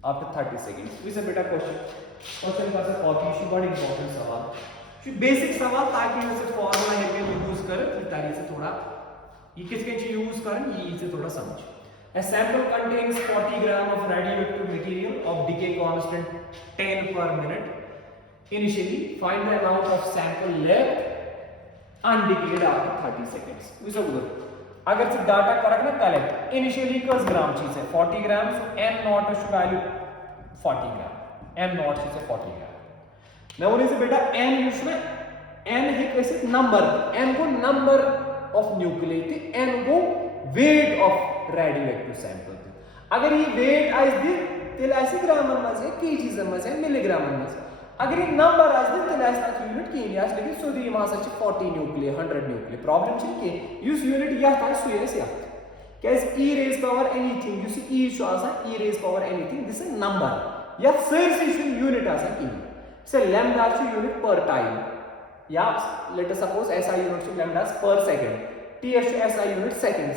After 30 seconds, this is a better question का से बहुत ही बड़ा important सवाल, basic सवाल ताकि उसे formula है use करें फिर ताकि से थोड़ा ये किसके लिए यूज करें ये इसे थोड़ा समझ. A sample contains 40 gram of radioactive material of decay constant 10 per minute. Initially, find the amount of sample left undecayed after 30 seconds. वैसा बोलो. अगर से डाटा करेक्ट ना कलेक्ट, इनिशियली किस ग्राम चीज है 40 ग्राम, सो n not is value 40 gram, n not चीज है 40 ग्राम. मैं बोलने से बेटा n यूज में n है कैसे नंबर, n को नंबर ऑफ न्यूक्लियस थी, n को वेट ऑफ रेडियोएक्टिव सैंपल थी. अगर ये वेट आज दी तेल ऐसे ग्राम में से केजीज में से मिलीग्राम में से, अगर ये नंबर आज दी तेल ऐसा यूनिट की इंडिया लेकिन सो दी वहां से 40 न्यूक्लियस 100 न्यूक्लियस प्रॉब्लम छी के यूज यूनिट या था सुयस या कैसे e raised power anything you see e show आसा e raised power anything this is number या सर्स यूनिट आसा e से लैम्डा छु यूनिट पर टाइम या लेट अस सपोज ऐसा यूनिट छु लैम्डा पर सेकंड, t ऐसा यूनिट सेकंड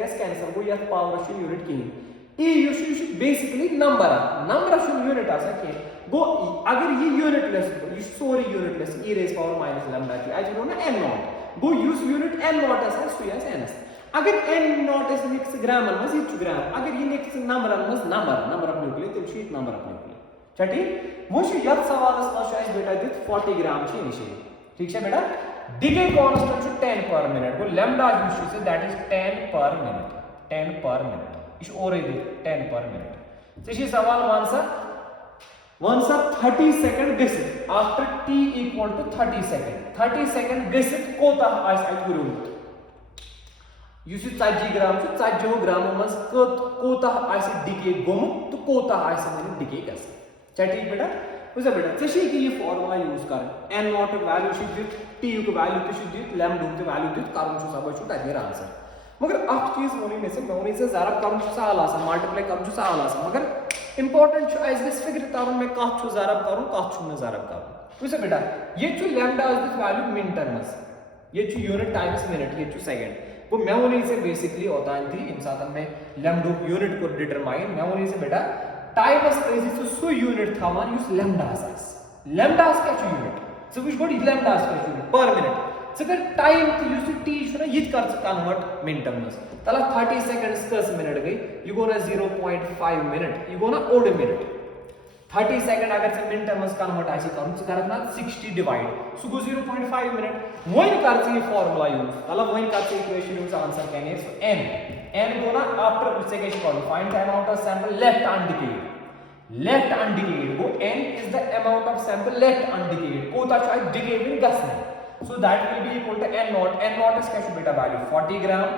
का कैंसिल को या पावर छु यूनिट की e यूज बेसिकली नंबर छु यूनिट आसा के गो अगर ये यूनिट लेस ये sorry unit less e raised power minus lambda की आज नो ना n naught go use unit n not आसा सुयस n अगर n नॉट इज नेक्स्ट ग्राम में इज ग्राम, अगर ये नेक्स्ट नंबर ऑफ न्यूक्लियस तो शीट नंबर ऑफ न्यूक्लियस छठी मोश यत सवाल शायद बेटा दित 40 ग्राम छी इनिशियली. ठीक है बेटा, डिके कांस्टेंट छु 10 पर मिनट को lambda use say that is 10 पर मिनट इस और 10 पर मिनट. तो ये सवाल once 30 सेकंड गसित after t equal to 30 second गसित कोता आइस गुरुत युस 40 ग्राम छु 40 ग्राम मस कोता आइस डिके गोम तो कोता आइस मन डिके गस. ठीक बेटा उसे बेटा चशी की ये फार्मूला यूज कर n नॉट वैल्यू छु दित t को वैल्यू तो छु दित लैम्डा को वैल्यू दित कारण छु सब छु तक आंसर. मगर अख चीज मोनी में से मोनी से ज़रा कम छु सवाल आसा मल्टीप्लाई कम छु सवाल आसा मगर इंपॉर्टेंट छु एज दिस फिगर तावन में कथ छु ज़रा करूं कथ छु में ज़रा करूं उसे बेटा ये छु lambda is this value minute में ये छु यूनिट टाइम्स मिनट ये छु सेकंड को मैं मोनी से बेसिकली होता है थी इन साथन में लैम्डा यूनिट को डिटरमाइन मैं मोनी से बेटा टाइम्स इज सो यूनिट थावन यूज लैम्डा का छु unit so which body lambda का यूनिट पर मिनट सगर टाइम तो यूज टी छु ये कर कन्वर्ट मिनट में तला 30 सेकंड्स कस मिनट गई यू गो ना 0.5 मिनट यू गो ना ओड मिनट 30 सेकंड अगर से मिनट में कन्वर्ट आसी करूं तो करना 60 डिवाइड सो गो 0.5 मिनट वही कर से फार्मूला यूज तला वही कर से इक्वेशन यूज आंसर कैन सो n गो ना आफ्टर सेकंड कॉल find the amount of sample left undecayed वो n is the amount of sample left undecayed कोता चाहे डिकेड गसने. So that will be equal to n naught. N naught is क्या beta value 40 gram.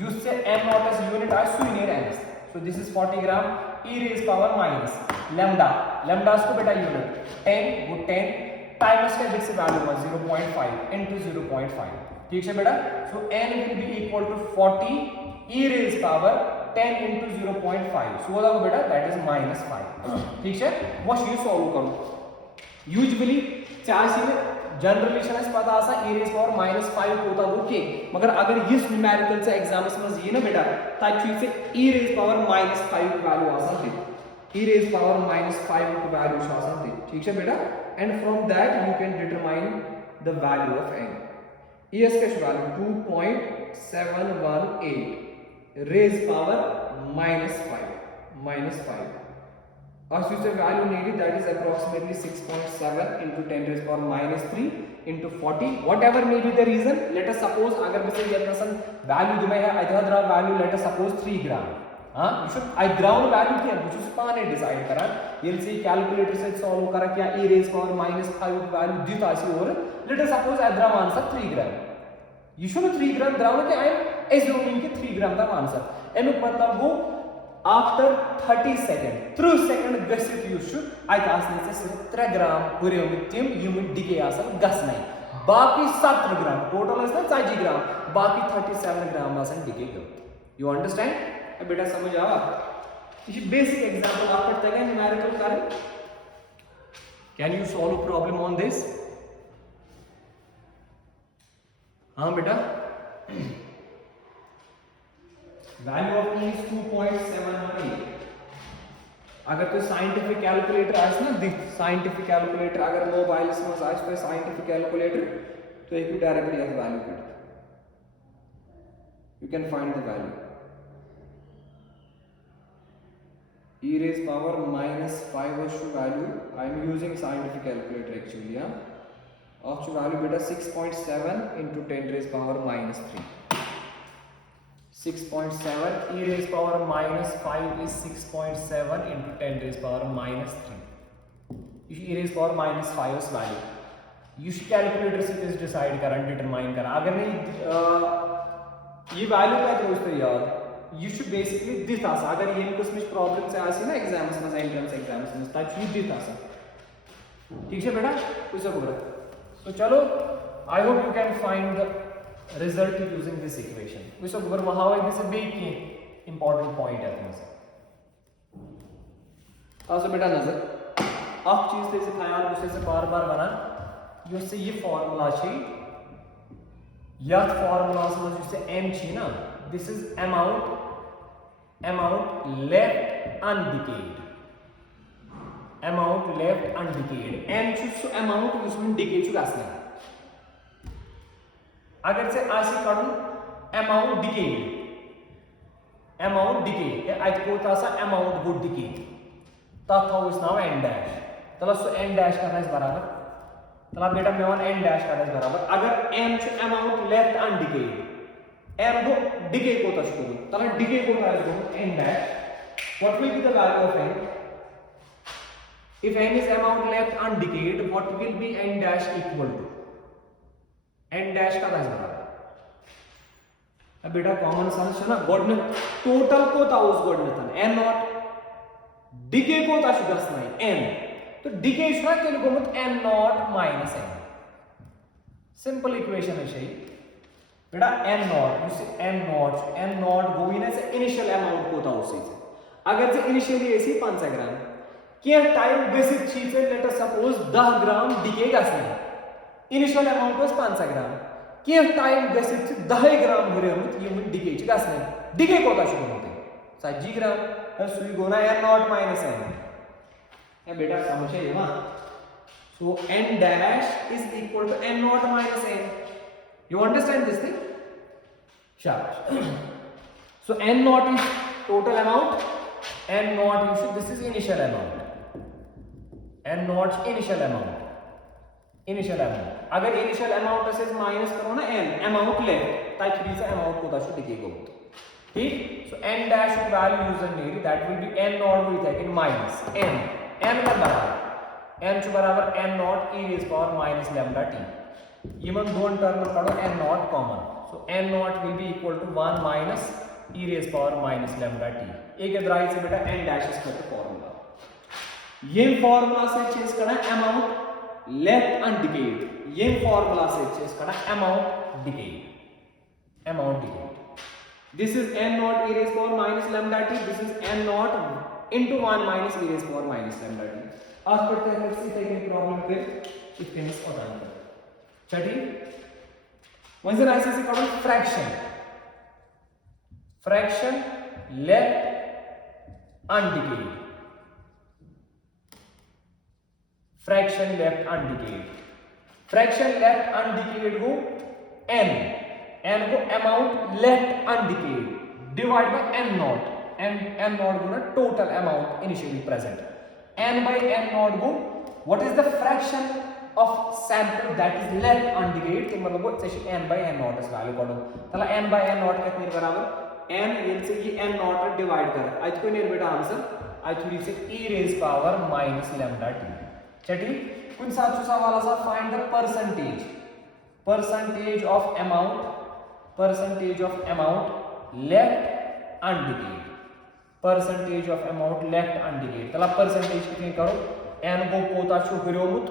Use से n naught as unit as near n. So this is 40 gram e raised power minus lambda. Lambda is beta unit 10 वो 10 times का जिससे value was 0.5 into 0.5. ठीक है बेटा. So n will be equal to 40 e raised power 10 into 0.5. So वो लगा बेटा that is minus 5. ठीक है. वो ये solve करो. Usually चाहे में जनरली शनस पता आसा e raised power -5 होता गो के मगर अगर इस न्यूमेरिकल से एग्जाम्स में ये ना बेटा ताकि से e raised power -5 की वैल्यू आसा थी e raised power -5 की वैल्यू आसा थी. ठीक है बेटा and from that you can determine the value of n. e का वैल्यू 2.718 raised power -5 और इससे value needed that is approximately 6.7 into 10 raised power -3 into 40 whatever may be the reason. Let us suppose अगर बिसे ये person value दुमे है either value let us suppose 3 ग्राम हां you should I ground value क्या है कुछ पाने डिसाइड करा ये से कैलकुलेटर से सॉल्व करा क्या e raised power -5 वैल्यू दित आसी और let us suppose either answer 3 gram you should 3 ग्राम द्रावण के आई एज्यूमिंग के 3 ग्राम का आंसर एनु मतलब वो आफ्टर 30 सेकंड 30 सेकंड गसित युस अत आसने सिर्फ 3 ग्राम हुरियम तिम यम डिके आसन गसने बाकी 70 ग्राम टोटल ना 40 ग्राम बाकी 37 ग्राम आसन डिके गो यू अंडरस्टैंड बेटा समझ आवा ये बेसिक एग्जांपल आप पर तगन न्यूमेरिकल करें can you solve problem on this हाँ बेटा वैल्यू ऑफ E is 2.718 अगर तो साइंटिफिक कैलकुलेटर आस ना दिख साइंटिफिक कैलकुलेटर अगर मोबाइल में आस तो साइंटिफिक कैलकुलेटर तो एक डायरेक्टली अस वैल्यू कर you can find the value e raised power minus 5 was to value I am using scientific calculator actually yeah of to value beta 6.7 into 10 raised power minus 3 6.7 e raised power minus 5 is 6.7 into 10 raised power minus 3 e raised power minus 5 is value you should calculator से इस decide करना determine करना अगर नहीं ये value क्या है उसको याद you should basically this आसा अगर ये कुछ मिस प्रॉब्लम से आसी ना एग्जाम्स में एंट्रेंस एग्जाम्स में ताकि ये दिस आसा ठीक है बेटा कुछ सब बोला तो चलो I hope you can find the result using this equation कुछ सब बोला वहां वाले से बी की इंपॉर्टेंट पॉइंट है तुम्हें आसो बेटा नजर आप चीज से ख्याल दूसरे से बार-बार बना जो से ये फार्मूला छी या फार्मूला में जो से m छी ना this is amount left undecayed amount left undecayed m चुस amount उसमें decay चुका असना अगर से आशी करूँ amount decayed ये आज को तासा amount good decay तब था उस नाम n dash तला सो n dash करना इस बराबर तला बेटा मैं वन n dash करना इस बराबर अगर m चु amount left undecayed m को decay को टच करूं तला decay को टच करूं n dash what will be the value of n if n is amount left undecayed what will be n dash equal to n dash का value बराबर अब बेटा कॉमन सेंस है ना गॉड ने टोटल को था उस गॉड ने था n नॉट decay को टच करना है n तो decay शुरू के लिए गुमत n naught minus n simple equation है सही बेटा n नॉट उसे n नॉट गो इन एज इनिशियल अमाउंट को था उसे अगर से इनिशियली ऐसी 5 ग्राम क्या टाइम बेसिक चीज है let us suppose 10 gram decay गसने इनिशियल अमाउंट वाज 5 ग्राम क्या टाइम बेसिक 10 ग्राम हो रहे हम ये डिके च गसने डिके को था शुरू होते 7 ग्राम सुई गोना n नॉट माइनस n ये बेटा समझे ये ना so n dash is equal to n naught minus n You understand this thing? Sure. So n naught is total amount. N naught you should. This is initial amount. N naught initial amount. Initial amount. अगर initial amount से minus करो ना n amount left, ताकि भी से amount को दाशु दिखेगा वो. ठीक? So n dash of value user need that will be n naught with like in minus n. n का बराबर n चु बराबर n naught e raised power minus lambda t. Even दोन टर्म में पढ़ो n naught common so n naught will be equal to 1 minus e raised power minus lambda t एक इधर से बेटा n dash इसका तो फॉर्मूला ये फॉर्मूला से चेंज करना अमाउंट लेफ्ट अनडिकेड ये फॉर्मूला से चेंज करना amount decade this is n naught e raised power minus lambda t this is n naught into 1 minus e raised power minus lambda t आज पढ़ते हैं इसी तरह की प्रॉब्लम पे इतने और आएंगे चलिए वंस ऐसे से करो fraction left undecayed fraction left undecayed को n को amount left undecayed divide by n not को ना total amount initially present n by n not को what is the fraction of sample that is left undecayed तो मतलब वो सेशन n by n naught इस वैल्यू पढ़ो तला n by n naught कितने बराबर n ये से ये n naught डिवाइड कर आज कोई नहीं बेटा आंसर आज थोड़ी से e raised power minus lambda t चलिए कुछ साथ सवाल ऐसा find the percentage of amount left undecayed percentage of amount left undecayed तला percentage कितने करो n गो कोता छु हुरियोमुत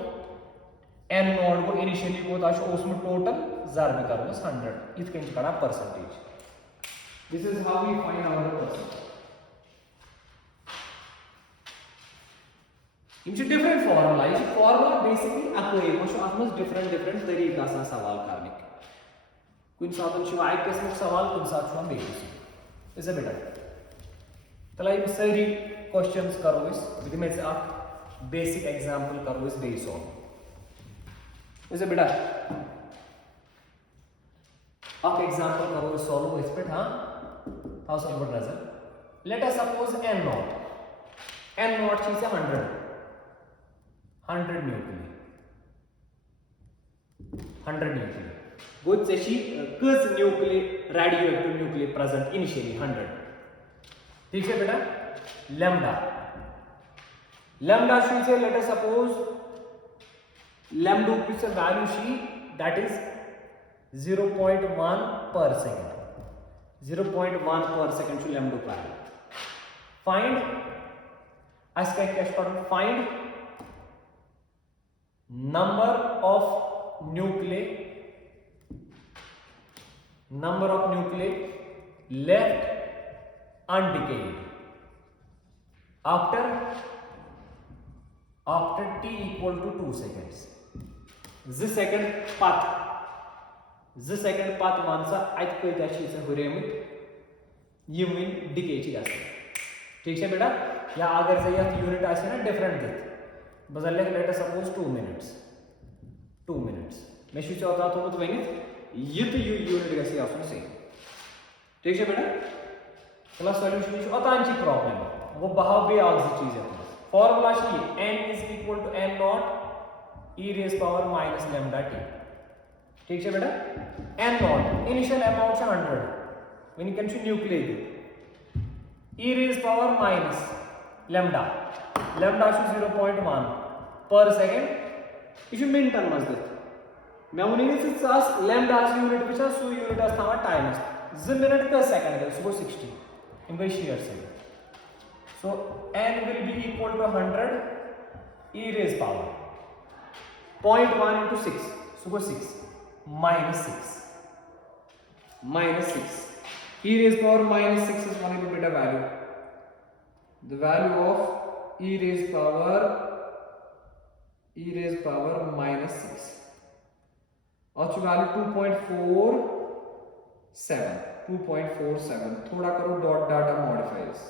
n नॉट गो initially कोता छु ओसमुत total ज़ार में करो 100 इथ कहीं करा percentage. This is how we find our percentage. इनसे different formula ये formula basically अकोई वो शो आत्मस different तरीका सा सवाल करने के कुछ साधन शो एक किस्म का सवाल कुछ साथ शो हम बेसिक इसे बेटा तला ये सारी questions करो इस जिसमें से आप basic example करो इस बेस ऑन इसे बेटा आप example करो इस solve इस पे हाँ how solve it result. Let us suppose n naught चीज़ है 100 nuclei 100 nuclei good seshi cuz nuclei radioactive nuclei present initially 100 ठीक है बेटा lambda should say let us suppose lambda की से value she that is 0.1 per second 0.1 per second should lambda value find as का क्या करना find number of nuclei left undecayed after t equal to 2 seconds. This second path मानसा आयत कोई त्याची से हुरेमुत unit decay ची आसे ठीक है बेटा या अगर से या यूनिट आसे ना डिफरेंट देत बदलले लेट अस सपोज 2 मिनट्स मैं शुरू होता तो मत वनित यत यूनिट गसी आसन से ठीक है बेटा चला सॉल्यूशन इशू अतांची प्रॉब्लम वो बहाव भी आग से चीज है formula she n is equal to n naught e raised power minus lambda t ठीक है बेटा n naught initial amount है 100 when you can see nuclei e raised power minus lambda should 0.1 per second issue मिनटन मजदत मैं उन्हीं से सास lambda unit which सु unit अस थामा टाइम 2 मिनट का सेकंड है सो 60 इन बाय शेयर से so n will be equal to 100 e raised power 0.1 into 6 so go 6 minus 6 e raised power minus 6 is one of the value the value of e raised power minus 6 और value 2.47 थोड़ा करो dot data modifies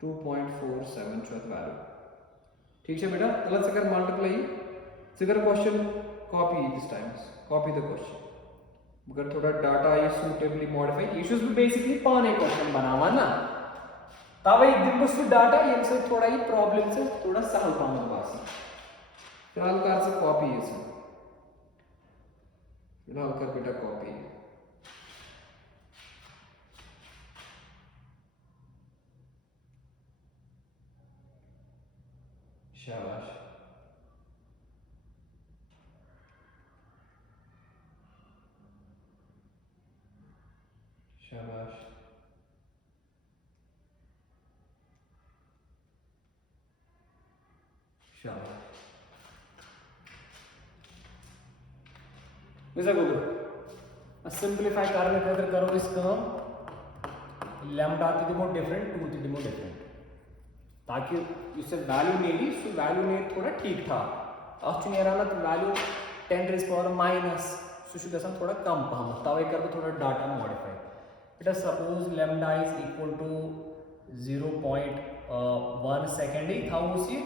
2.47 चौथ value ठीक है बेटा let's अगर multiply अगर question copy this times copy the question अगर थोड़ा डाटा ये सूटेबली मॉडिफाई इश्यूज भी बेसिकली पाने क्वेश्चन बनावा ना तब ये दिन बस डाटा ये से थोड़ा ये प्रॉब्लम से थोड़ा सहल पाना बासी फिलहाल कर से कॉपी है सब फिलहाल कर बेटा कॉपी शाबाश शाबाश शाबाश वैसा गो सिंपलीफाई करने के लिए करो इस काम लैम्डा की दिमो डिफरेंट 2 की दिमो डिफरेंट ताकि इससे वैल्यू नहीं सो वैल्यू नहीं थोड़ा ठीक ठाक आज नेरा ना वैल्यू 10 रेज़ पावर माइनस सो शुड गसन थोड़ा कम पहम तवे कर थोड़ा data modify it is suppose lambda is equal to 0.1 second ही हाउ सी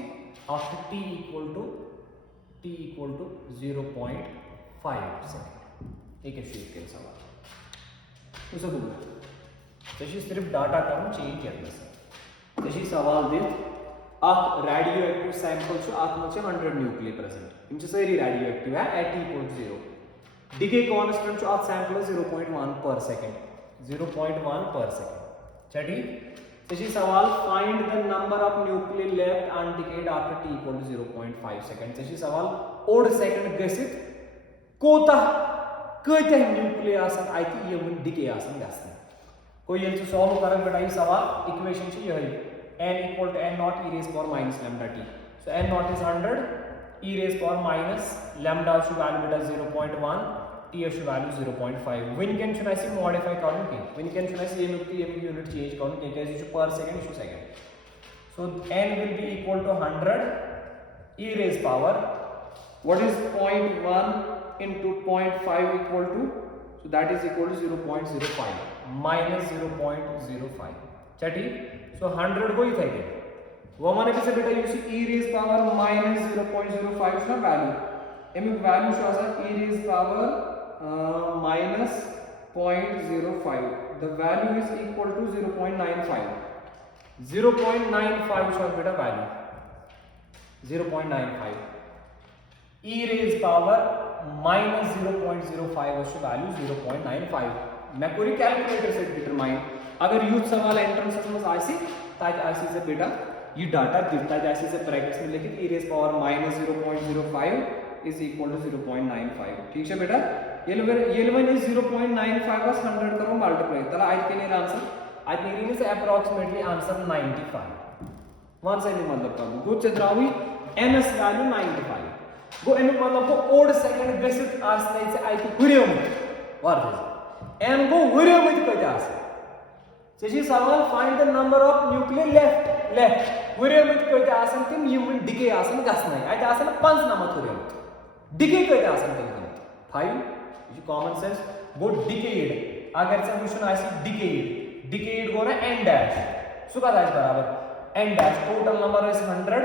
after t equal to 0.5 second एक शीट के सवाल उसको बोलो जैसे सिर्फ डाटा कम चेंज करना है जैसे सवाल दे आप रेडियो एक्टिव सैंपल छो आत्म 100 न्यूक्लियर प्रेजेंट इनसे सारी रेडियो एक्टिव है at t.0 डिके कांस्टेंट छो आप सैंपल 0.1 पर सेकंड चटी जैसे सवाल find the number of nuclear left undecayed after t equal to 0.5 second जैसे सवाल ओड सेकंड गसित कोता कते न्यूक्लियर आसन आइति यमन डिके आसन गसन कोई ये सॉल्व कर बेटा ये सवाल इक्वेशन छ यही n equal to n naught e raised power minus lambda t. So n naught is 100, e raised power minus lambda should value beta 0.1, t should value 0.5. When can should I see modify current ke? When can should I see unit change current ke? Because it per second issue second. So n will be equal to 100 e raised power. What is 0.1 into 0.5 equal to? So that is equal to 0.05 minus 0.05. चटी सो 100 को ही थे वो माने कैसे बेटा you see e raised power minus 0.05 ना value एम value show आसा e raised power minus 0.05 the value is equal to 0.95 show बेटा value 0.95 e raised power minus 0.05 show value 0.95 मैं पूरी कैलकुलेटर से डिटरमाइन अगर यूथ सवाल एंट्रेंस में आसी ताज आसी से बेटा ये डाटा दिखता है ऐसे से ब्रैकेट्स में लिखित e raised power minus 0.05 is equal to 0.95 ठीक है बेटा ये is 0.95 was 100 करो मल्टीप्लाई तला आज के लिए आंसर आज नहीं से अप्रोक्सीमेटली आंसर 95 वन साइड में मतलब का गो चद्रावी ns वैल्यू 95 गो एम मतलब को ओड सेकंड गसित आसने से आई की गुरियम वर्ड n गो गुरियम में कत आसे सही सवाल find the number of nuclear left गुरियम में कत आसन तिम यम डिके आसन गसनै आत आसन 5 नंबर गुरियम डिके कत आसन तिम 5 ये कॉमन सेंस गो डिकेड अगर से क्वेश्चन आसी डिकेड गो ना n डैश सो का आइस बराबर n dash total number is 100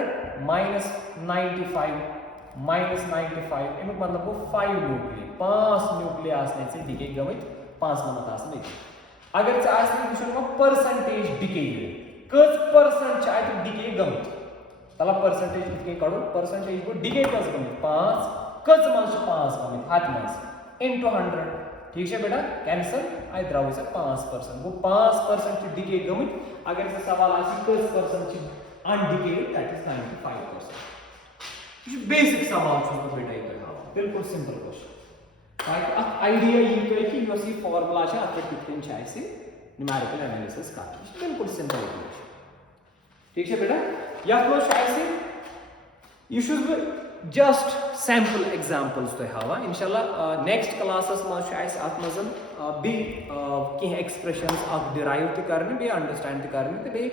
minus 95 इनमें मतलब को 5 न्यूक्लियर 5 न्यूक्लियर आसने से डिके गमित 5 नंबर आसने अगर से आसने क्वेश्चन को परसेंटेज डिके कच परसेंट चाहे तो डिके गमित तला परसेंटेज डिके काढो परसेंटेज को डिके कच गमित 5 कच मास 5 गमित हाथ मास इनटू 100 ठीक है बेटा कैंसल आई द्राव से 5% वो 5% की डिके गमित अगर से सवाल आसी कच परसेंट की अनडिकेड दैट इज 95% ये बेसिक सवाल छो बेटा ये करना बिल्कुल सिंपल क्वेश्चन ताकि अब आइडिया ये तो है कि जो सी फार्मूला है आपके कितने चाहिए से न्यूमेरिकल एनालिसिस का बिल्कुल सिंपल है ठीक है बेटा या तो शायद से you should be just sample examples तो हवा इंशाल्लाह नेक्स्ट क्लासेस में शायद आत्मजन बी की एक्सप्रेशंस आप डिराइव तो करने बी अंडरस्टैंड करने तो बी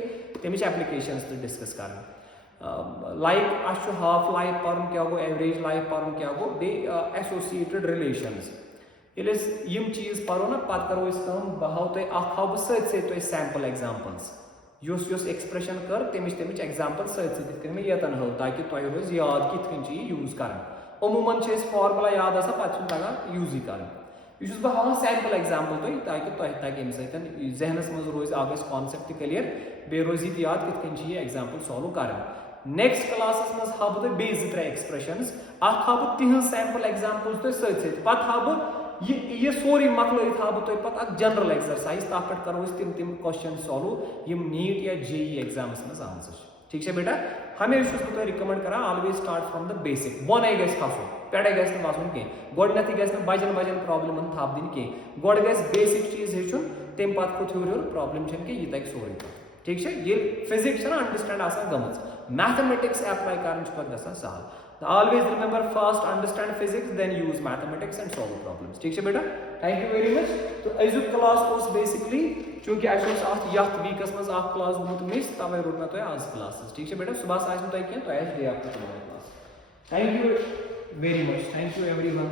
तमिच एप्लीकेशंस तो डिस्कस करने लाइक अच्छु हाफ लाइफ पर क्या गो एवरेज लाइफ पर क्या गो बे एसोसिएटेड रिलेशंस ये यम चीज परो ना पत करो इस काम बहाव तो अखाव सत तो सैंपल एग्जांपल्स योस एक्सप्रेशन कर तमिच एग्जांपल सत में यतन हो ताकि तुम रोज याद कित यूज कर अमूमन फार्मूला याद आसा पत तगान यूज कर यह बह हां सैंपल एग्जांपल तुम ताकि तक जहनस मज रोज आग कॉन्सेप्ट क्लियर बे रोज याद कित एग्जांपल सॉल्व कर नेक्स्ट क्लासस मज हा बह बे 2-3 एक्सप्रेशंस अख हा बह तिहन सैंपल एग्जांपल्स तुम सत पत हा बह ये सोरी मकल हा बह तुम पत जनरल एक्सरसाइज तथ पे करो तिम क्वेश्चन सॉल्व यम नीट या जेई एग्जाम्स मज आम ठीक है बेटा हमेशा तुम रिकमेंड करा always start from the basic बोने गस खसुन पेड़े गस वसुन कह गोडनथ गस बजन प्रॉब्लम थप दिन कह गोड गस बेसिक चीज हेचुन तम पे खुद हूर प्रॉब्लम कह यह तक सोरी ठीक है ये फिजिक्स अंडरस्टैंड आसान गमज मैथमेटिक्स अप्लाई कर सहल always remember first understand physics then use mathematics and solve problems ठीक है बेटा थैंक यू वेरी मच तो अजुक क्लास बेसिकली चूंकि अत वीकस मज क्लास गुत मिस तवे रोट मैं आज क्लास ठीक है बेटा सुबह आस कह तो day after class thank you very much thank you everyone